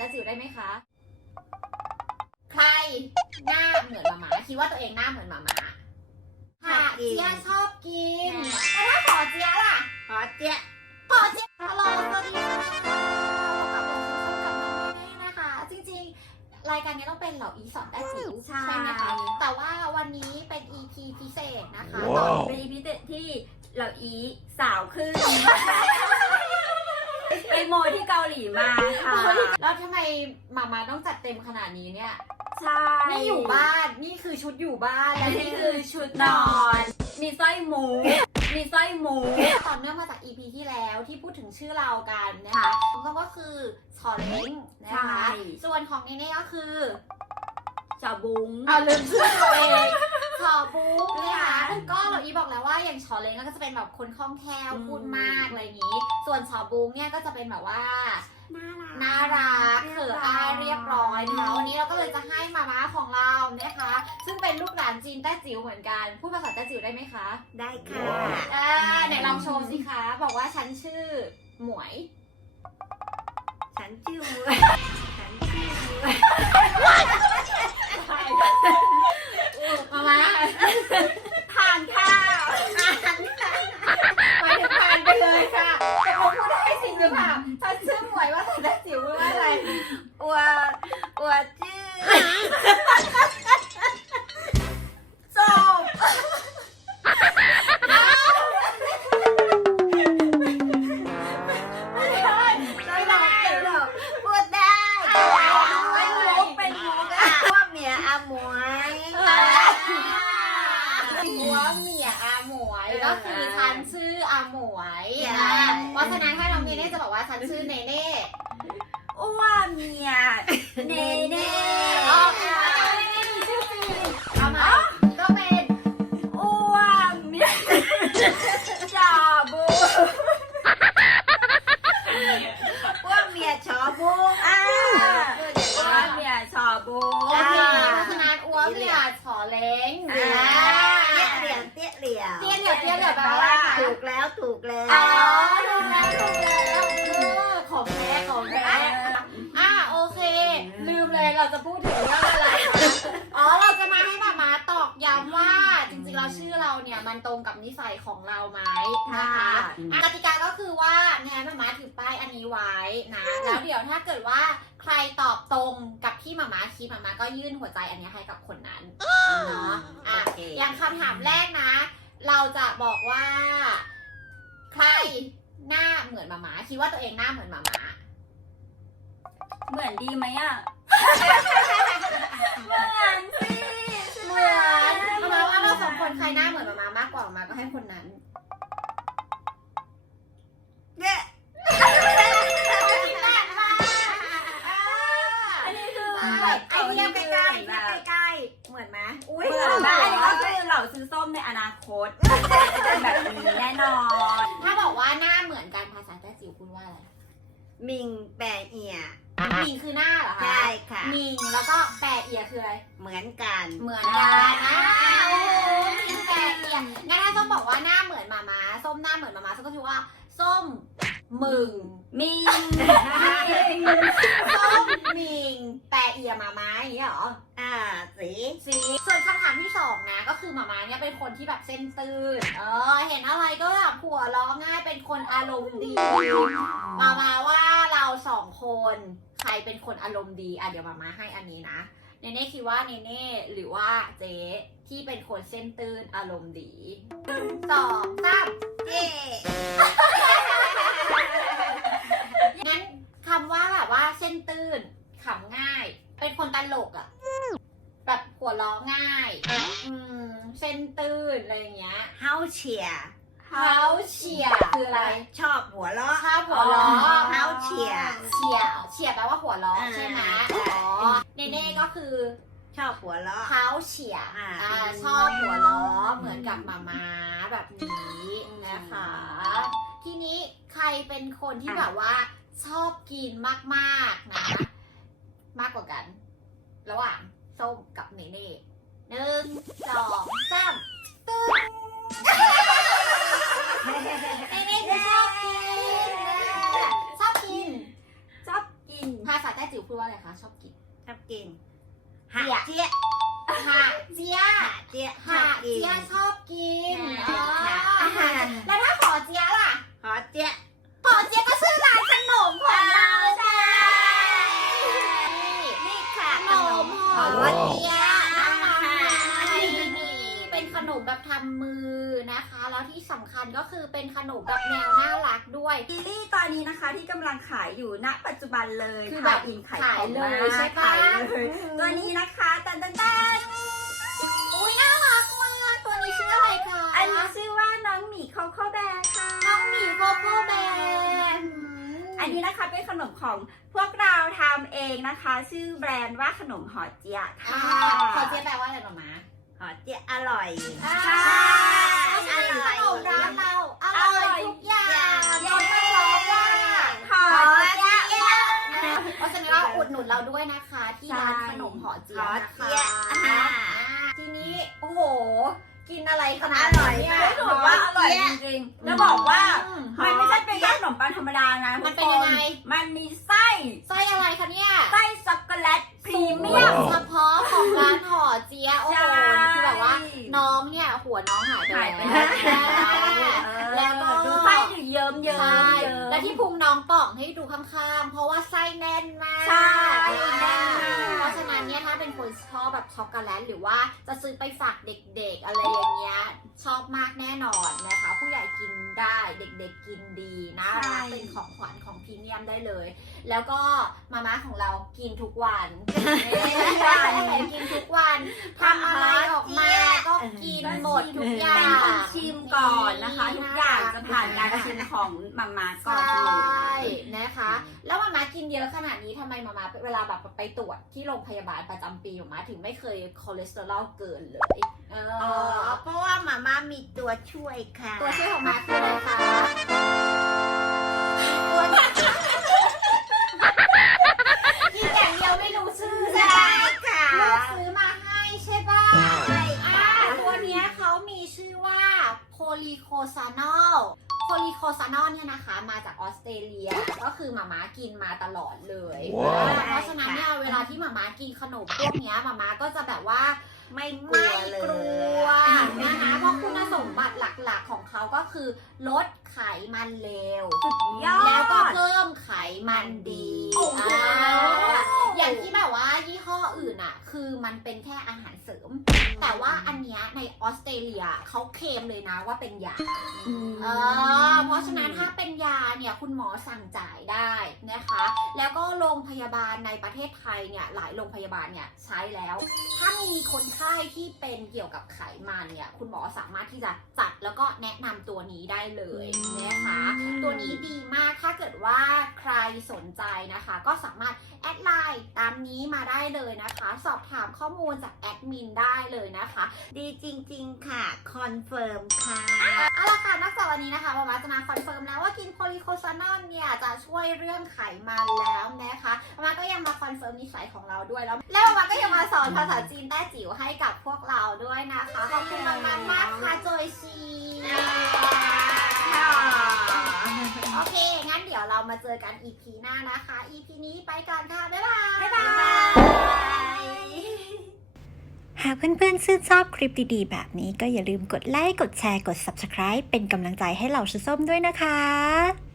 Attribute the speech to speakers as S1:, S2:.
S1: จิ๋วได้ไหมคะใครหน้าเหมือนหมาคิดว่าตัวเองหน้าเหมือนหมาค่ะเจี๊ยชอบกินแล้วถ้าขอเจี๊ยล่ะขอเจี๊ยฮัลโหลสวัสดีค่ะกับน้องเน่นะคะจริงๆรายการนี้ต้องเป็นเหล่าอีสอนได้จิ๋วใช่ไหมคะแต่ว่าวันนี้เป็น EP พิเศษนะคะ
S2: เป็น EP พิเศษที่เหล่าอีสาวขึ้นไปโมที่เกาหลีมาค่ะ
S1: แล้วทำไมมาต้องจัดเต็มขนาดนี้เนี่ย
S2: ใช่
S1: นี่อยู่บ้านนี่คือชุดอยู่บ้านและนี่คือชุด
S2: นอนมีสร้อยหมู
S1: ต่อเนื่องมาจาก EP ที่แล้วที่พูดถึงชื่อเรากันนะคะก็คือชอเล้งนะคะส่วนของเนเน่ก็คือ
S2: ชอบุ้ง
S1: ลืมชื่อตัวเองชอบุ้งนะคะก็เราอีบอกแล้วว่าอย่างชอเล้งก็จะเป็นแบบคนคล่องแคล่วพูดมากอะไรอย่างนี้ส่วนชอบุ้งเนี่ยก็จะเป็นแบบว่าน่ารักเขินอายเรียบร้อยนะคะวันนี้เราก็เลยจะให้มาม่าของเรานะคะซึ่งเป็นลูกหลานจีนแต้จิ๋วเหมือนกันพูดภาษาแต้จิ๋วได้ไหมคะ
S2: ได้ค่ะ
S1: ไหนลองโชว์สิคะบอกว่าฉันชื่อหมวย
S2: ฉันชื่อ
S1: มาม่า
S2: ทานข้าว
S1: หมายถึงทานไปเลยค่ะแต่เขาพูดได้จริงหรือเปล่าฉันชื่อหมวยว่าแต่แต้จิ๋วว่าอะไร
S2: อัวชื่อส้มพูดได้เป็นมุกพวกเมียอาหมวย
S1: หัวเมียอาหมวยก็คือฉันชื่ออาหมวยเพราะฉะนั้นถ้าน้องเนเน่จะบอกว่าฉันชื่อเนเน่
S2: อ้วเมียเนเน่
S1: เอาใหม่ก็เป็น
S2: อ้วเมียชอบูอ้วเมียชอบูอ้วเมียชอบู
S1: โอเคเพราะฉะนั้นอ้วเมียชอเล้ง
S2: เตี้ยเหลี่ย
S1: แปลว่า
S2: ถูกแล้ว
S1: ถูกแล้วของแท้โอเคลืมเลยเราจะพูดถึงเรื่องอะไรเราจะมาให้มาตอกย้ำว่าจริงๆเราชื่อเราเนี่ยมันตรงกับนิสัยของเราไหมนะคะกติกาก็คือว่าเนี่ยมาถือป้ายอันนี้ไว้นะแล้วเดี๋ยวถ้าเกิดว่าใครตอบตรงกับที่มาคิดมาก็ยื่นหัวใจอันนี้ให้กับคนนั้นเนาะอย่างคำถามแรกนะเราจะบอกว่าใครหน้าเหมือนมาคิดว่าตัวเองหน้าเหมือนมา
S2: เหมือนดีไหมอ่ะเหมือนสิ
S1: เหมือนมาว่าเราสองคนใครหน้าเหมือนมามากกว่ามาก็ให้คนนั้น
S2: เนี่ย
S1: อันนี้คือ
S2: ไอเทียบใกล้เหมือนไหมอุ้ยเหมือนอันนี้ก็คือเหล่าซื้อส้มในอนาคตจะเป็นแบบนี้แน่นอน
S1: ถ้าบอกว่าหน้าเหมือนกันภาษาแต้จิ๋วพูดว่าอะไร
S2: มิงแปะเอีย
S1: มิงคือหน้าเหรอคะ
S2: ใช่ค่ะ
S1: มิงแล้วก็แปะเอียคืออะไร
S2: เหมือนกัน
S1: มิงแปะเอียงั้นถ้าส้มบอกว่าหน้าเหมือนมาส้มหน้าเหมือนมาส้มก็คือว่าส้มมึง
S2: มิง
S1: ส้มมิงแปะเอียมาอย่างนี้เหรอ
S2: สี
S1: ส่วนคำถามที่สองนะก็คือมาเนี่ยเป็นคนที่แบบเส้นตื้นเห็นอะไรก็แบบหัวเราะง่ายเป็นคนอารมณ์ดีมาว่าเราสองคนใครเป็นคนอารมณ์ดีเดี๋ยวมาให้อันนี้นะเนเน่คิดว่าเนเน่หรือว่าเจ๊ที่เป็นคนเส้นตื้นอารมณ์ดี2 3
S2: เจ๊
S1: งั้นคำว่าแบบว่าเส้นตื้นขำง่ายเป็นคนตลกแบบหัวเราะง่ายเส้นตื้นอะไรอย่างเงี้ย
S2: เฮาเชีย
S1: คืออะไร
S2: ชอบหัวเราะ
S1: เฮาเชียแปลว่าหัวเราะใช่ไหมเนเน่ก็คือ
S2: ชอบหัวเราะ
S1: เฮาเชียชอบหัวเราะเหมือนกับมาแบบนี้นะคะทีนี้ใครเป็นคนที่แบบว่าชอบกินมากๆนะมากกว่ากันระหว่างส้มกับเนเน่1 2 3ตึ้งเนเน่ชอบกินภาษาแต้จิ๋วพูดว่าอะไรคะชอบกิน
S2: ชอบกิน
S1: เจี๊ย
S2: เจี๊ย
S1: หาเจี๊ย
S2: เจี๊ย
S1: หาเจี๊ยชอบกิน
S2: ค่ะ
S1: แล้วถ้าขอเจี๊ยล่ะ
S2: ขอเจี๊ย
S1: ขอเจี๊ยก็ชื่อร้านขนมของเราใช่
S2: นี่ค่ะ
S1: ขนมหอเจี๊ยนี่เป็นขนมแบบทำมือนะคะ แล้วที่สำคัญก็คือเป็นขนมแบบแนวน่ารักด้วย
S2: ซีรีส์ตอนนี้นะคะที่กำลังขายอยู่ณปัจจุบันเลย
S1: คือแบบ
S2: อินขาย
S1: ขาย
S2: ของ
S1: เลย
S2: มาก
S1: ใช่ปะ
S2: ขายเลยตัวนี้นะคะตัน
S1: อุ้ยน่ารักมากตัวนี้ชื่ออะไรคะ
S2: อันนี้ชื่อว่าน้องหมีโคโค่แบร์ค่ะ
S1: น้องหมีโกโก้แบน
S2: อันนี้นะคะเป็นขนมของพวกเราทำเองนะคะ ชื่อแบรนด์ว่าขนมหอเจี๊ยะค่ะ
S1: ขอเจี๊ยแปลว่าอะไรหรอมา
S2: หอเจี๊ยะอร่อย
S1: ค่ะ
S2: อร่อย
S1: ขนมร้านเราอร่อยทุกอย่างยกไม่ร้องว่า
S2: หอเจี๊ยะ
S1: เพราะฉะนั้นเราอุดหนุนเราด้วยนะคะ ที่ร้านขนมหอเจี๊ยะนะคะทีนี้โอ้โห กินอะไรขนาด
S2: อร่อย
S1: นี้
S2: มากถือว่าอร่อยจริงๆแล้วบอกว่ามันไม่ใช่เป็นแค่ขนมปังธรรมดานะ
S1: มันเป็นยังไง
S2: มันมีไส้
S1: ไส้อะไรคะเนี่ย
S2: ไส้ช็อกโกแลตพรีเมียม
S1: เฉพาะของร้านหอเจี๊ยะโอ้โห
S2: ใช่
S1: คือแบบว่าน้องเนี่ยหัวน้องหายไป
S2: หายไป
S1: แล้ว
S2: แล้
S1: แล้ว ว
S2: ก็
S1: ก็
S2: ดูไส้ถึงเยิ้ม
S1: ใช่
S2: ๆ
S1: แล้วที่พุงน้องป่องให้ดูข้างๆ เพราะว่าไส้แน่นมาก
S2: ใช่แน่นมาก
S1: เพราะฉะนั้นเนี่ยถ้าเป็นคนชอบแบบช็อกโกแลตหรือว่าจะซื้อไปฝากเด็กๆ อะไรอย่างเงี้ยชอบมากแน่นอนนะคะ ผู้ใหญ่กินได้เด็กๆกินดีนะ
S2: ใช่
S1: เป็นของขวัญของพรีเมียมได้เลย แล้วก็มาม่าของเรากินทุกวันกินทุกวันทำอะไรออกมาก็กินหมดทุกอย่า
S2: เป็น
S1: ง
S2: คนชิมก่อนนะคะ ทุกอย่างจะผ่านการชิมของมาม่าก่อนเสมอ
S1: ใช่นะคะ แล้วมาม่ากินเยอะขนาดนี้ทำไมมาม่าเวลาแบบไปตรวจที่โรงพยาบาลประจำปีมาม่าถึงไม่เคยคอเลสเตอรอลเกินเลย
S2: เพราะว่ามาม่ามีตัวช่วยค่ะ
S1: ตัวช่วยของมาคืออะไรคะ
S2: ตัว
S1: กินอย่างเดียวไม่รู้ชื่อ
S2: ใช่
S1: ใช่ไหม
S2: ค่ะ
S1: ลูกซื้อมาให้ใช่ป่ะ
S2: ใช่ค่ะ
S1: ตัวเนี้ยเขามีชื่อว่าโพลีโคซานอลโพลีโคซานอลเนี่ยนะคะมาจากออสเตรเลีย ก็คือหมาม่ากินมาตลอดเลย
S3: ว้าว
S1: เพราะฉะนั้นเนี่ยเวลาที่หมาม่ากินขนมพวกเนี้ยหมาม่าก็จะแบบว่า
S2: ไม่กลั
S1: ไม่
S2: วเลย
S1: กลัวนะคะเพราะคุณสมบัติหลักๆของเขาก็คือลดไขมันเลว
S2: สุดยอด
S1: แล้วก็เพิ่มไขมันดี
S2: โอ้โห
S1: อย่างที่แบบว่ายี่ห้ออื่นอ่ะ คือมันเป็นแค่อาหารเสริม แต่ว่าอันเนี้ยในออสเตรเลียเขาเคลมเลยนะว่าเป็นยาเพราะฉะนั้นถ้าเป็นยาเนี่ยคุณหมอสั่งจ่ายได้นะคะ แล้วก็โรงพยาบาลในประเทศไทยเนี่ยหลายโรงพยาบาลเนี่ยใช้แล้ว ถ้ามีคนไข้ที่เป็นเกี่ยวกับไขมันเนี่ยคุณหมอสามารถที่จะจัดแล้วก็แนะนำตัวนี้ได้เลยนะคะ ตัวนี้ดีมากถ้าเกิดว่าใครสนใจนะคะ ก็สามารถแอดไลน์ตามนี้มาได้เลยนะคะ สอบถามข้อมูลจากแอดมินได้เลยนะคะ
S2: ดีจริงๆค่ะ คอนเฟิร์มค่ะ
S1: เอาละค่ะนอกจากวันนี้นะคะมาม่าจะมาคอนเฟิร์มแล้วว่ากินโพลีโคซานอลเนี่ยจะช่วยเรื่องไขมันแล้วนะคะมาม่าก็ยังมาคอนเฟิร์มนิสัยของเราด้วยแล้วมาม่าก็ยังมาสอนภาษาจีนแต้จิ๋วให้กับพวกเราด้วยนะคะขอบคุณมากๆมากค่ะโจยซี โอเค งั้นเดี๋ยวเรามาเจอกัน EP หน้านะคะ EP นี้ไปก่อนค่ะ บ๊ายบาย
S2: บ๊ายบาย
S4: หากเพื่อนๆชื่นชอบคลิปดีๆ แบบนี้ก็อย่าลืมกดไลค์ กดแชร์ กด Subscribe เป็นกำลังใจให้เราชื่อส้มด้วยนะคะ